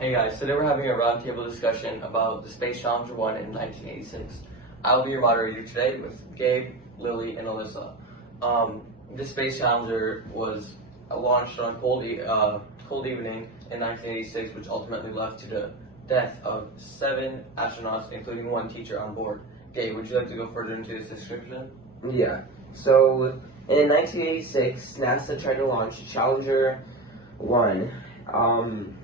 Hey guys, today we're having a roundtable discussion about the Space Challenger 1 in 1986. I'll be your moderator today with Gabe, Lily, and Alyssa. The Space Challenger was launched on cold evening in 1986, which ultimately led to the death of 7 astronauts, including 1 teacher on board. Gabe, would you like to go further into this description? Yeah. So in 1986, NASA tried to launch Challenger 1.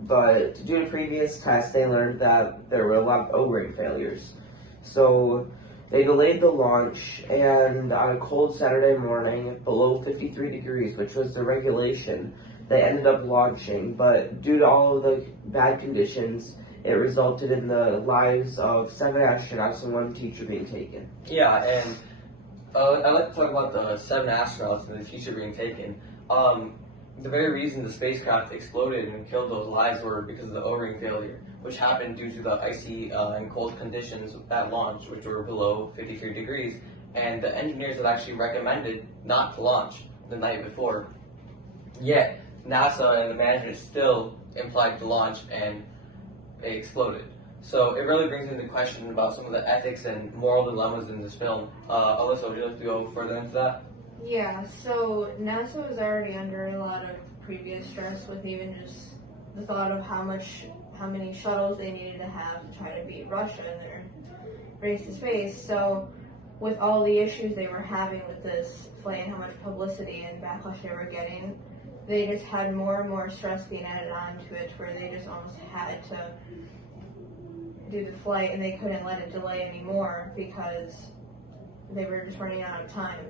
But due to previous tests, they learned that there were a lot of O-ring failures. So they delayed the launch, and on a cold Saturday morning, below 53 degrees, which was the regulation, they ended up launching. But due to all of the bad conditions, it resulted in the lives of 7 astronauts and 1 teacher being taken. Yeah, and I'd like to talk about the 7 astronauts and the teacher being taken. The very reason the spacecraft exploded and killed those lives were because of the O-ring failure, which happened due to the icy and cold conditions at launch, which were below 53 degrees, and the engineers had actually recommended not to launch the night before. Yet, NASA and the management still implied to launch, and it exploded. So it really brings into question about some of the ethics and moral dilemmas in this film. Alyssa, would you like to go further into that? Yeah, so NASA was already under a lot of previous stress with even just the thought of how many shuttles they needed to have to try to beat Russia in their race to space. So with all the issues they were having with this flight and how much publicity and backlash they were getting, they just had more and more stress being added onto it where they just almost had to do the flight and they couldn't let it delay anymore because they were just running out of time.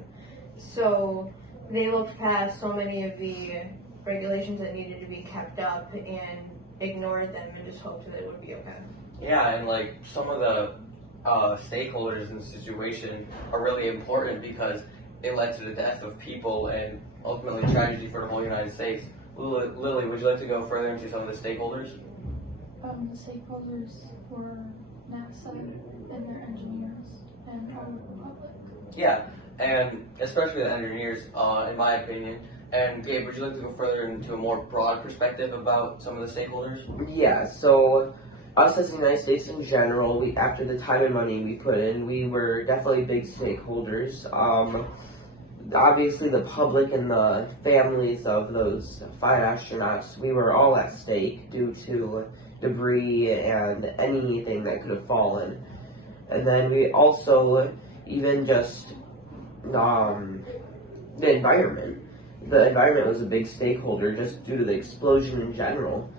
So they looked past so many of the regulations that needed to be kept up and ignored them and just hoped that it would be okay. Yeah, and like some of the stakeholders in the situation are really important because it led to the death of people and ultimately tragedy for the whole United States. Lily, would you like to go further into some of the stakeholders? The stakeholders were NASA and their engineers and probably the public. Yeah, and especially the engineers, in my opinion. And Gabe, would you like to go further into a more broad perspective about some of the stakeholders? Yeah, so us as the United States in general, after the time and money we put in, we were definitely big stakeholders. Obviously the public and the families of those 5 astronauts, we were all at stake due to debris and anything that could have fallen. And then we also, even just the environment. The environment was a big stakeholder just due to the explosion in general.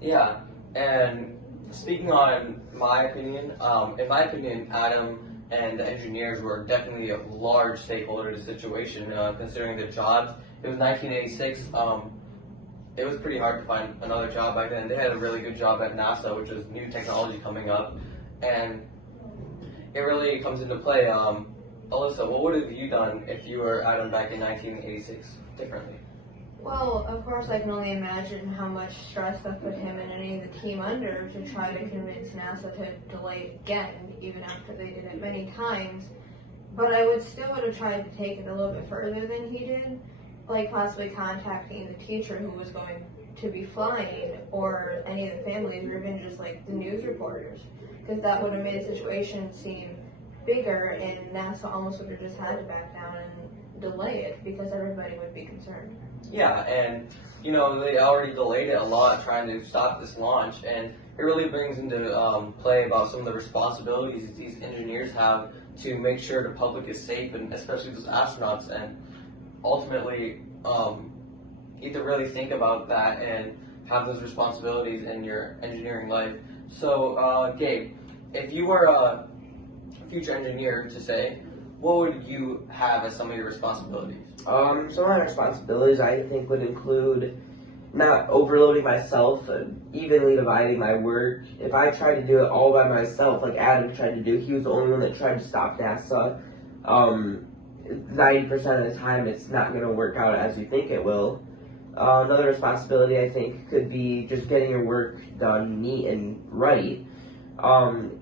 Yeah, and speaking on my opinion, in my opinion, Adam and the engineers were definitely a large stakeholder in the situation, considering their jobs. It was 1986. It was pretty hard to find another job back then. They had a really good job at NASA, which was new technology coming up, and it really comes into play. Alyssa, what would have you done if you were Adam back in 1986 differently? Well, of course, I can only imagine how much stress that put him and any of the team under to try to convince NASA to delay it again, even after they did it many times. But I would have tried to take it a little bit further than he did, like possibly contacting the teacher who was going to be flying, or any of the families, or even just like the news reporters, because that would have made the situation seem bigger, and NASA almost would have just had to back down and delay it because everybody would be concerned. Yeah, and you know, they already delayed it a lot trying to stop this launch, and it really brings into play about some of the responsibilities these engineers have to make sure the public is safe, and especially those astronauts, and ultimately you have to really think about that and have those responsibilities in your engineering life. So, Gabe, if you were a future engineer to say, what would you have as some of your responsibilities? Some of my responsibilities I think would include not overloading myself and evenly dividing my work. If I tried to do it all by myself, like Adam tried to do, he was the only one that tried to stop NASA. 90% of the time it's not going to work out as you think it will. Another responsibility I think could be just getting your work done neat and right.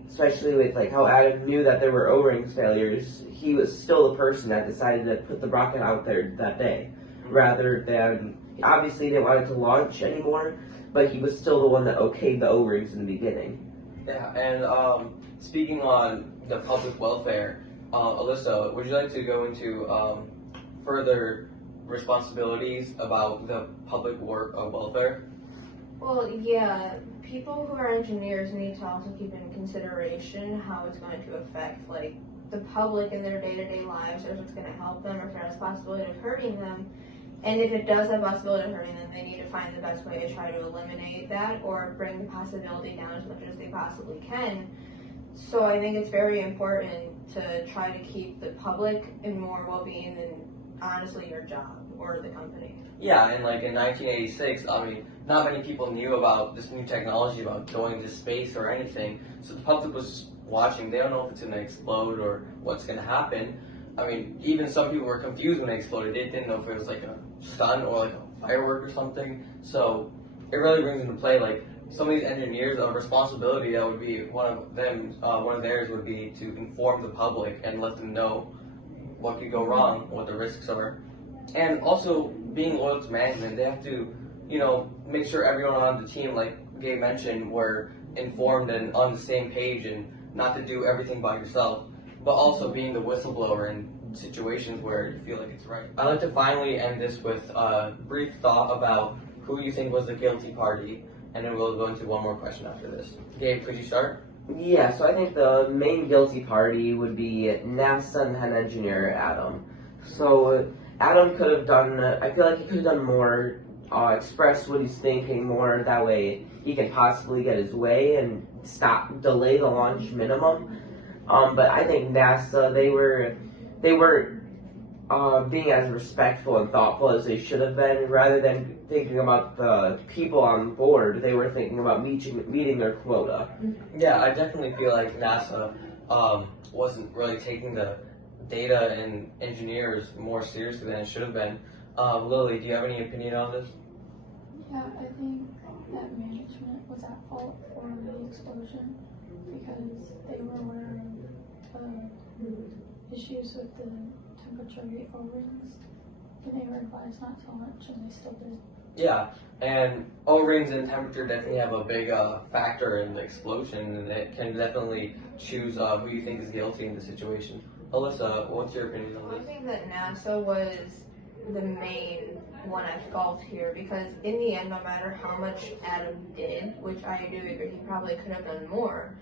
Especially with like how Adam knew that there were O-ring failures, he was still the person that decided to put the rocket out there that day, rather than, obviously he didn't want it to launch anymore, but he was still the one that okayed the O-rings in the beginning. Yeah, and speaking on the public welfare, Alyssa, would you like to go into further responsibilities about the public work of welfare? Well, yeah, people who are engineers need to also keep in consideration how it's going to affect, like, the public in their day-to-day lives, or if it's going to help them, or if it has possibility of hurting them. And if it does have possibility of hurting them, they need to find the best way to try to eliminate that or bring the possibility down as much as they possibly can. So I think it's very important to try to keep the public in more well-being than honestly your job or the company. Yeah, and like in 1986, I mean, not many people knew about this new technology about going to space or anything. So the public was just watching. They don't know if it's going to explode or what's going to happen. I mean, even some people were confused when it exploded. They didn't know if it was like a sun or like a firework or something. So it really brings into play like some of these engineers, a responsibility that would be one of theirs would be to inform the public and let them know what could go wrong, what the risks are. And also being loyal to management, they have to, make sure everyone on the team, like Gabe mentioned, were informed and on the same page and not to do everything by yourself, but also being the whistleblower in situations where you feel like it's right. I'd like to finally end this with a brief thought about who you think was the guilty party, and then we'll go into one more question after this. Gabe, could you start? Yeah, so I think the main guilty party would be NASA and head engineer Adam. So Adam could have done, I feel like he could have done more, expressed what he's thinking more, that way he can possibly get his way and delay the launch minimum. But I think NASA, they were being as respectful and thoughtful as they should have been. Rather than thinking about the people on board, they were thinking about meeting their quota. Yeah, I definitely feel like NASA wasn't really taking the data and engineers more seriously than it should have been. Lily, do you have any opinion on this? Yeah, I think that management was at fault for the explosion because they were aware of issues with the temperature rate O-rings, and they were advised not to launch, and they still did. Yeah, and O-rings and temperature definitely have a big factor in the explosion, and it can definitely choose who you think is guilty in the situation. Alyssa, what's your opinion on I this? think that NASA was the main one at fault here because in the end, no matter how much Adam did, which I do agree he probably could have done more,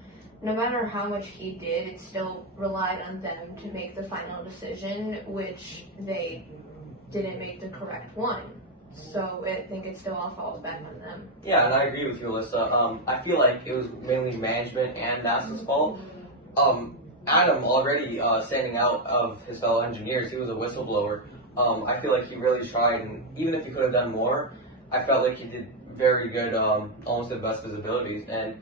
no matter how much he did, it still relied on them to make the final decision, which they didn't make the correct one. So I think it still all falls back on them. Yeah, and I agree with you, Alyssa. I feel like it was mainly management and NASA's fault. Adam already standing out of his fellow engineers, he was a whistleblower. I feel like he really tried, and even if he could have done more, I felt like he did very good, almost the best of his abilities. And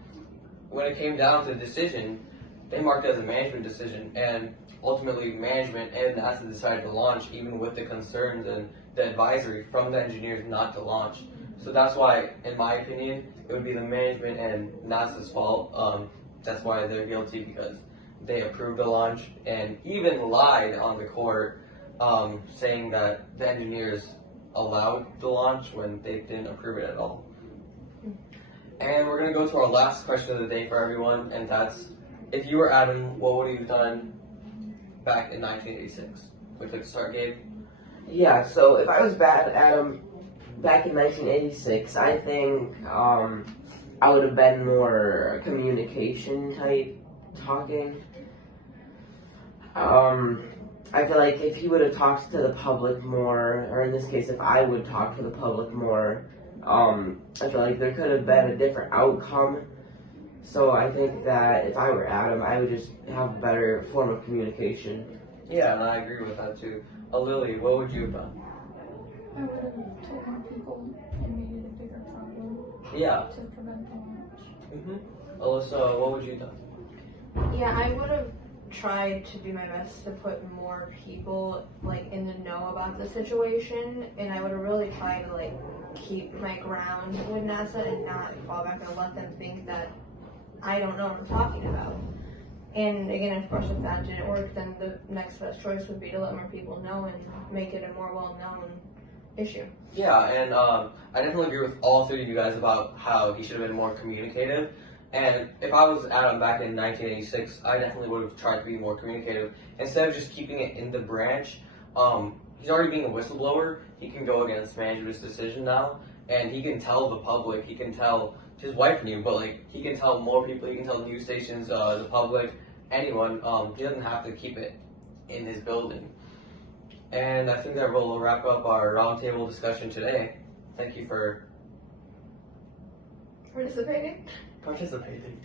when it came down to the decision, they marked it as a management decision, and ultimately management and NASA decided to launch, even with the concerns and the advisory from the engineers not to launch. So that's why, in my opinion, it would be the management and NASA's fault. That's why they're guilty, because they approved the launch and even lied on the court, saying that the engineers allowed the launch when they didn't approve it at all. And we're going to go to our last question of the day for everyone, and that's, if you were Adam, what would you have done back in 1986? Would you like to start, Gabe? Yeah, so if I was Adam back in 1986, I think I would have been more communication type talking. I feel like if he would have talked to the public more, or in this case, if I would talk to the public more, I feel like there could have been a different outcome. So I think that if I were Adam, I would just have a better form of communication. Yeah, and I agree with that too. Lily, what would you have done? I would have told more people and made it a bigger problem Yeah. to prevent the launch. Alyssa, what would you have done? Yeah, I would have tried to do my best to put more people in the know about the situation, and I would have really tried to keep my ground with NASA and not fall back and let them think that I don't know what I'm talking about. And again, of course, if that didn't work, then the next best choice would be to let more people know and make it a more well-known issue. Yeah, and I definitely agree with all three of you guys about how he should have been more communicative. And if I was Adam back in 1986, I definitely would have tried to be more communicative. Instead of just keeping it in the branch, he's already being a whistleblower. He can go against management's decision now, and he can tell the public, he can tell his wife knew, but like he can tell more people, he can tell news stations, the public, anyone. He doesn't have to keep it in his building. And I think that will wrap up our roundtable discussion today. Thank you for Participating. participating.